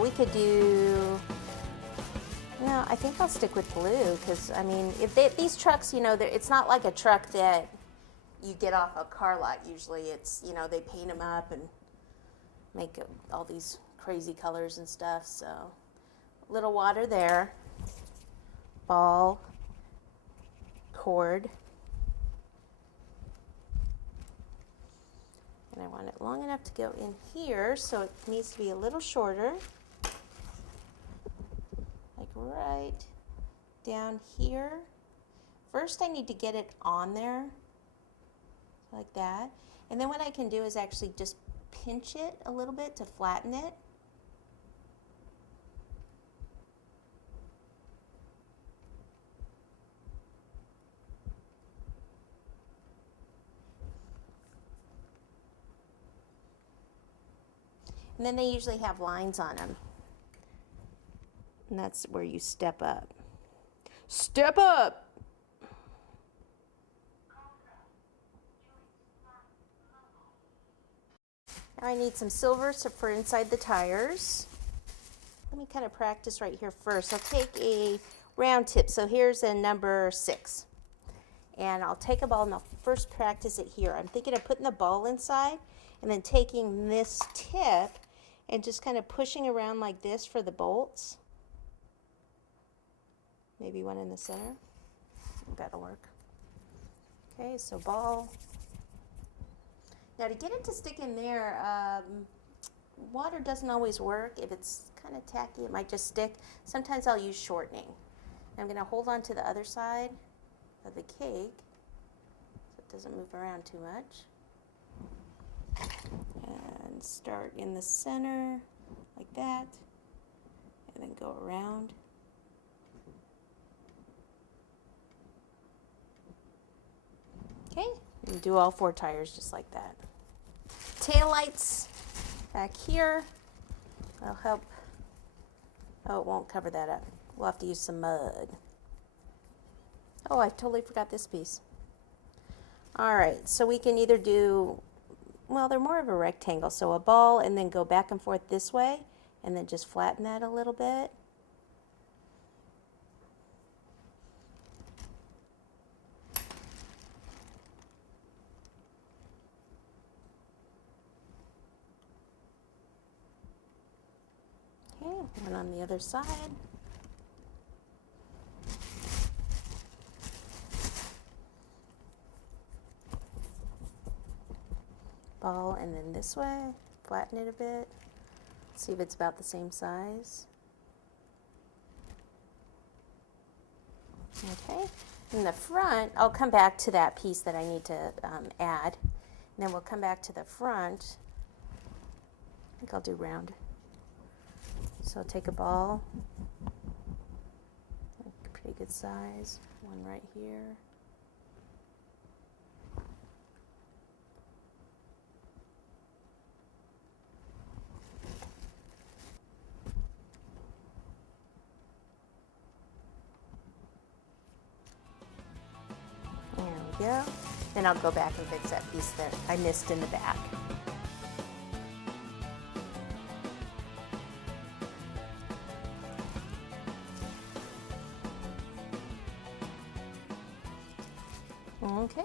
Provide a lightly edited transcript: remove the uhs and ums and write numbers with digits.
We could do, no, I think I'll stick with blue because, I mean, these trucks, you know, it's not like a truck that you get off a car lot usually. It's, you know, they paint them up and make all these crazy colors and stuff. So a little water there, ball, cord, and I want it long enough to go in here, so it needs to be a little shorter, like right down here. First I need to get it on there like that, and then what I can do is actually just pinch it a little bit to flatten it. And then they usually have lines on them. And that's where you step up. Step up! Now I need some silver for inside the tires. Let me kind of practice right here first. I'll take a round tip. So here's a number 6. And I'll take a ball and I'll first practice it here. I'm thinking of putting the ball inside and then taking this tip and just kind of pushing around like this for the bolts. Maybe one in the center. That'll work. Okay, so ball. Now to get it to stick in there, water doesn't always work. If it's kind of tacky, it might just stick. Sometimes I'll use shortening. I'm going to hold on to the other side of the cake so it doesn't move around too much. And start in the center like that, and then go around. Okay, and do all 4 tires just like that. Tail lights back here. That'll help. Oh, it won't cover that up. We'll have to use some mud. Oh, I totally forgot this piece. All right, so we can either do, well, they're more of a rectangle, so a ball and then go back and forth this way and then just flatten that a little bit. Okay, and on the other side. Ball and then this way, flatten it a bit, see if it's about the same size. Okay, in the front, I'll come back to that piece that I need to add, and then we'll come back to the front. I think I'll do round. So I'll take a ball, pretty good size, one right here. There we go. Then I'll go back and fix that piece that I missed in the back. Okay.